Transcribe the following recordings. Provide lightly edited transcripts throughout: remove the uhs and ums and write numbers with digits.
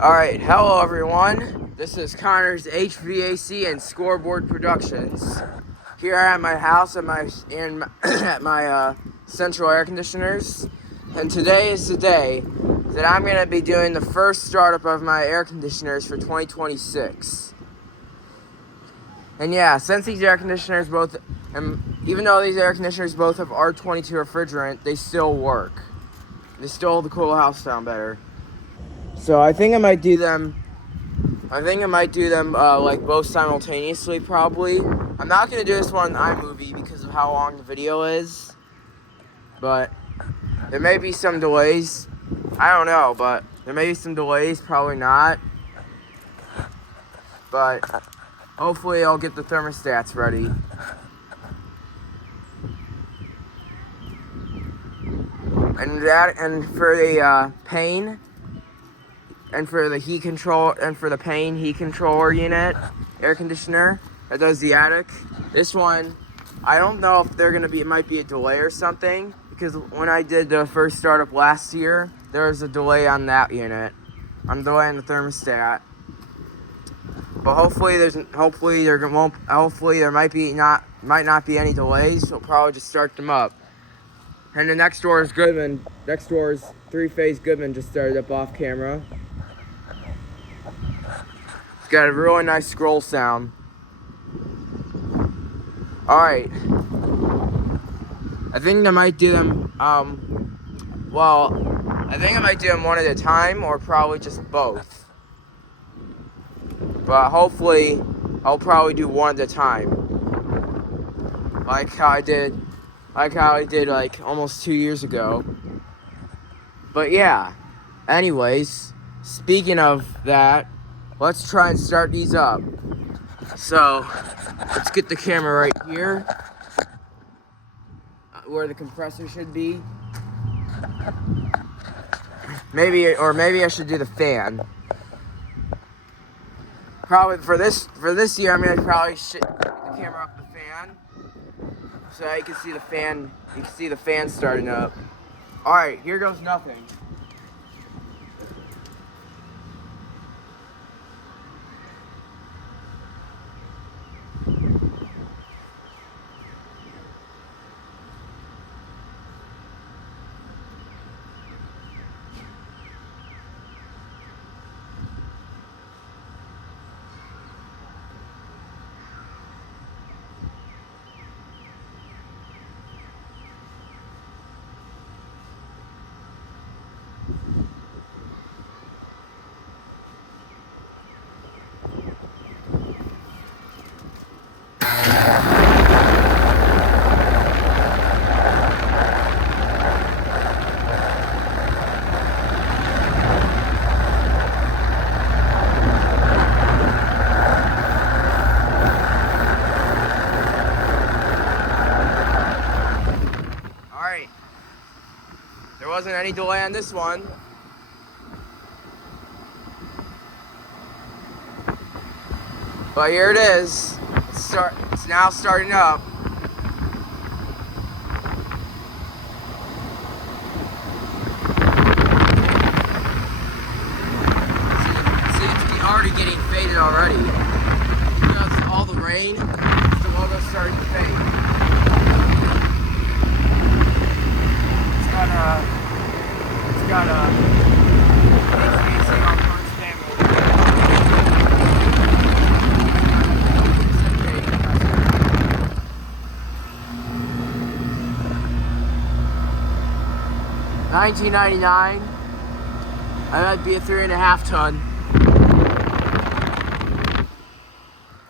Alright, hello everyone. This is Connor's HVAC and Scoreboard Productions. Here I am at my house at my central air conditioners. And today is the day that I'm going to be doing the first startup of my air conditioners for 2026. And yeah, since these air conditioners even though these air conditioners both have R22 refrigerant, they still work. They still hold the cool house down better. So I think I might do them like both simultaneously, probably. I'm not going to do this one on iMovie because of how long the video is. But there may be some delays. I don't know, but there may be some delays, probably not. But hopefully I'll get the thermostats ready. And for the pane, and for the heat controller unit, air conditioner that does the attic. This one, I don't know if it might be a delay or something, because when I did the first startup last year, there was a delay on that unit. I'm delaying the thermostat. But hopefully there might not be any delays. So we'll probably just start them up. And the next door's three-phase Goodman just started up off camera. It's got a really nice scroll sound. Alright. I think I might do them, I think I might do them one at a time, or probably just both. But hopefully, I'll probably do one at a time. Like how I did like almost 2 years ago. But yeah, anyways, speaking of that, let's try and start these up. So, let's get the camera right here, where the compressor should be. Maybe I should do the fan. Probably for this year, I'm gonna probably get the camera up the fan, so you can see the fan. You can see the fan starting up. All right, here goes nothing. There wasn't any delay on this one. But here it is. It's now starting up. See, it's already getting faded already. Because all the rain, the logo's starting to fade. It's got a HVAC on front panel. 1999. That'd be a 3.5 ton.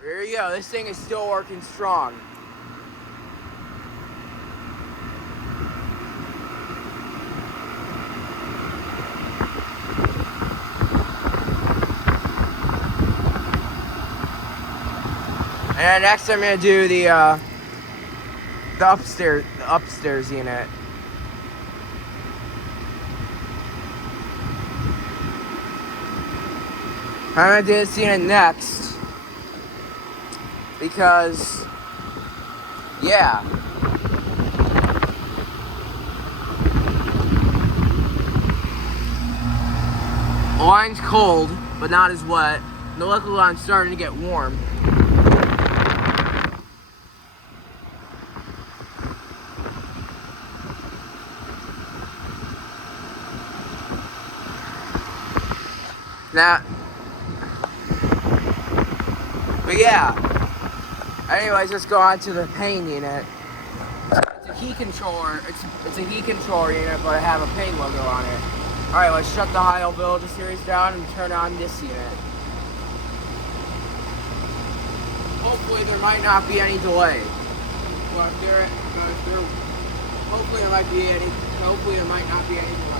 There you go. This thing is still working strong. And next I'm gonna do the upstairs unit. I'm gonna do this unit next because, yeah. line's cold, but not as wet. The liquid line's starting to get warm. Now, but yeah. Anyways, let's go on to the pain unit. It's a heat controller. It's a heat controller unit, but I have a pain logo on it. All right, let's shut the high voltage series down and turn on this unit. Hopefully, there might not be any delay. Well, hopefully there might not be any delay.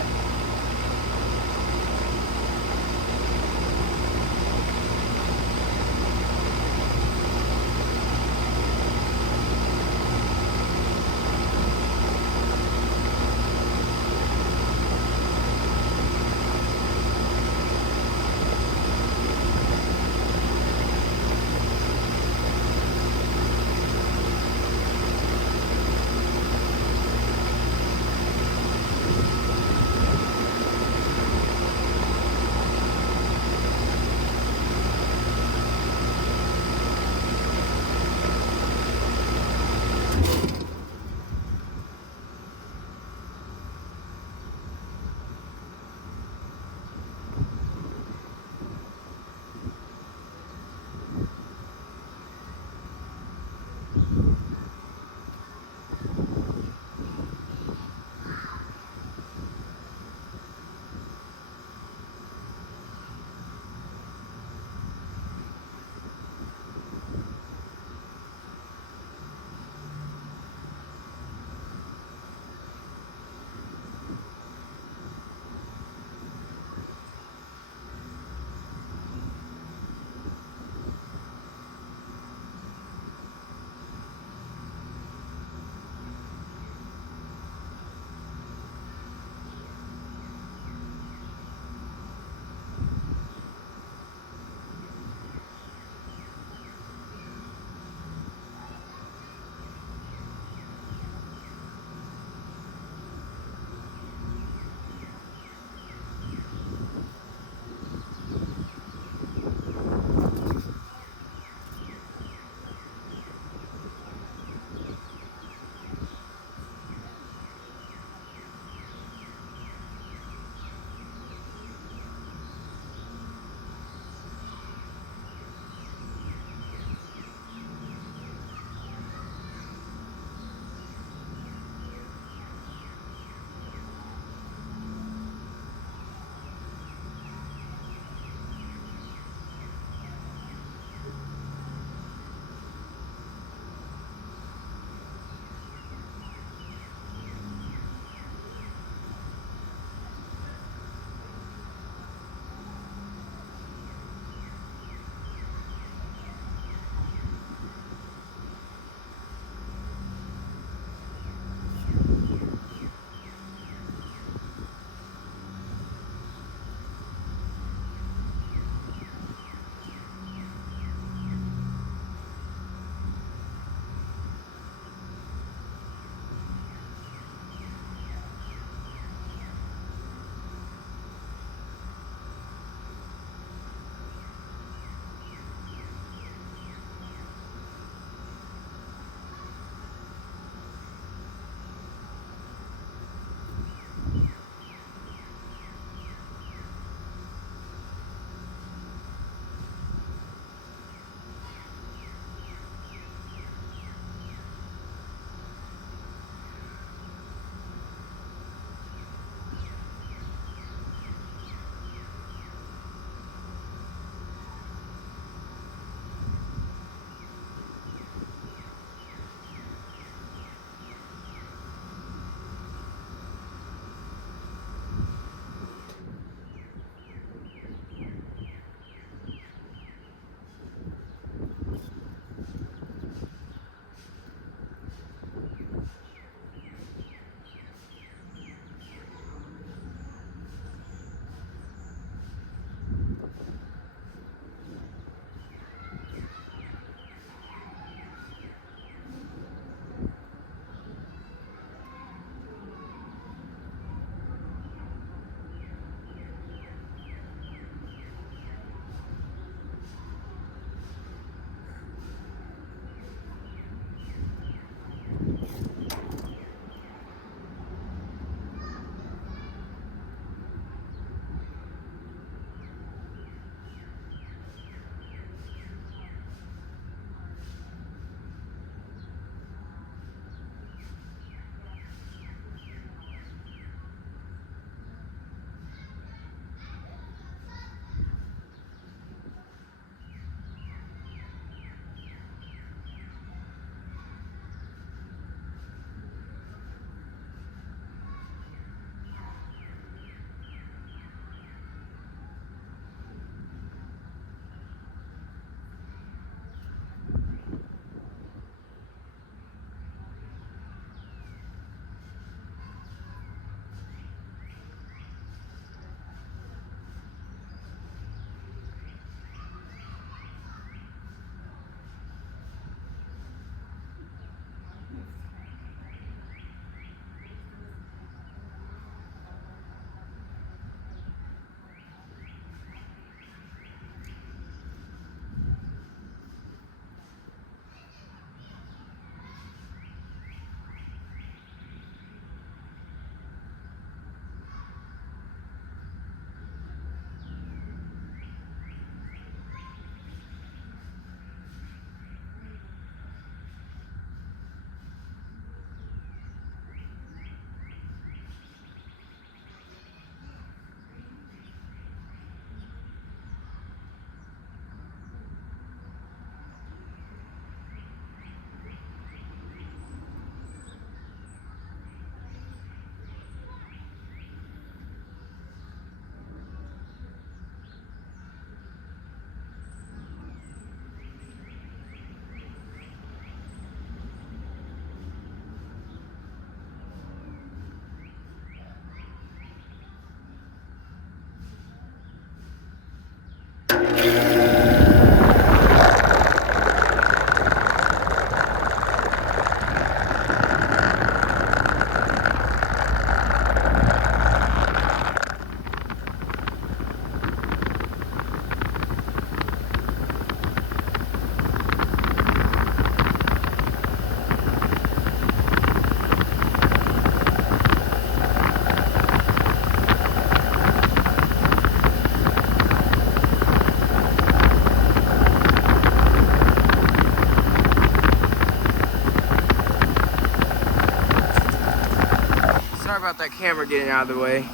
camera getting out of the way.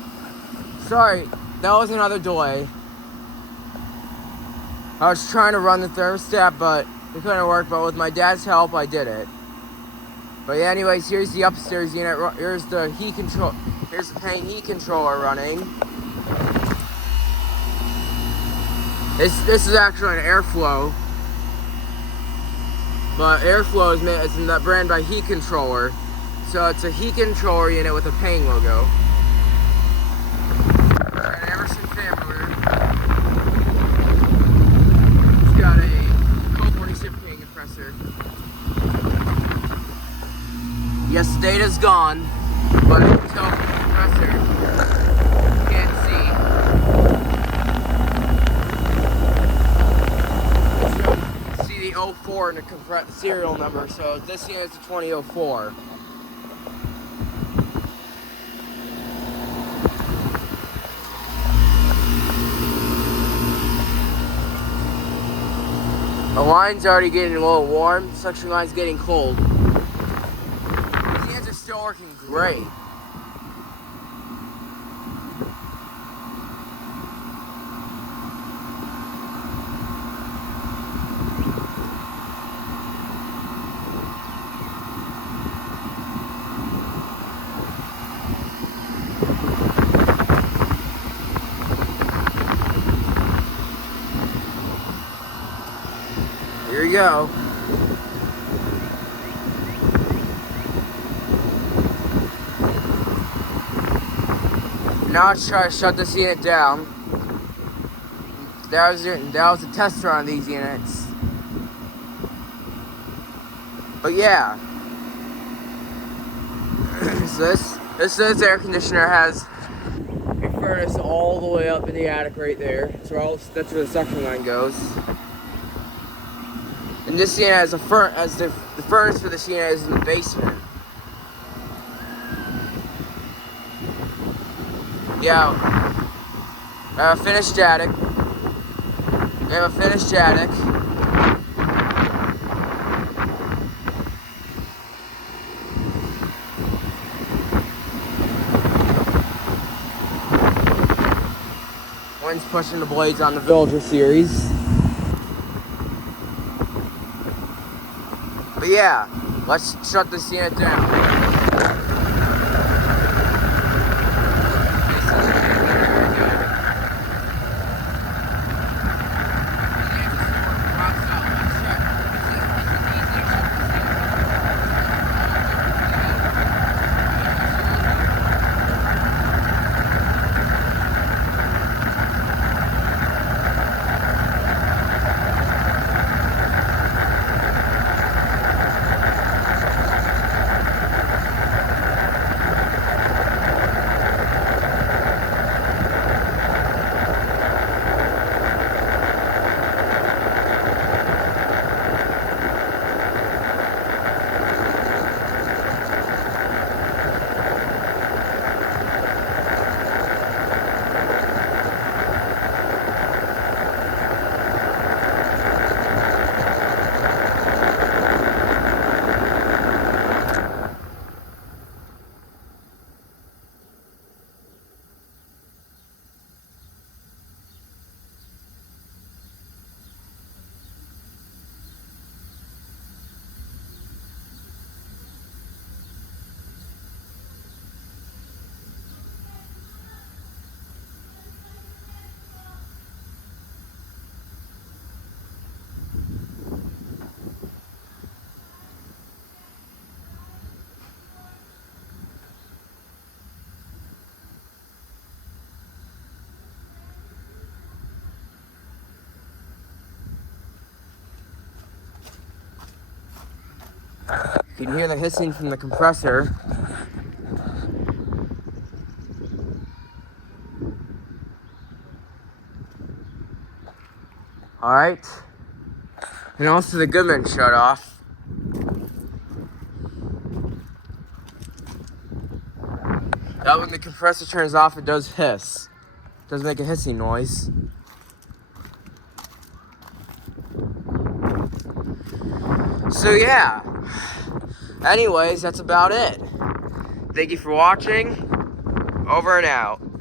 Sorry, that was another delay. I was trying to run the thermostat, but it couldn't work, but with my dad's help, I did it. But yeah, anyways, here's the upstairs unit. Here's the heat control. Here's the paint heat controller running. This is actually an airflow. But airflow is made, it's in that brand by Heat Controller. So it's a heat controller unit with a paint logo. An Emerson fan motor. It's got a cold 46 paint compressor. Yes, the data's gone, but you can tell from the compressor, you can't see. So, see the 04 in the serial number, so this unit's a 2004. The line's already getting a little warm, the suction line's getting cold. These units are still working great. Here you go. Now let's try to shut this unit down. That was a test run on these units. But yeah. So this air conditioner has a furnace all the way up in the attic right there. That's where the suction line goes. And this unit has the furnace for this unit is in the basement. Yeah, I have a finished attic. Wind's pushing the blades on the Villager series. But yeah, let's shut this unit down. You can hear the hissing from the compressor. Alright. And also the Goodman shut off. That when the compressor turns off, it does hiss. It does make a hissing noise. So yeah. Anyways, that's about it. Thank you for watching. Over and out.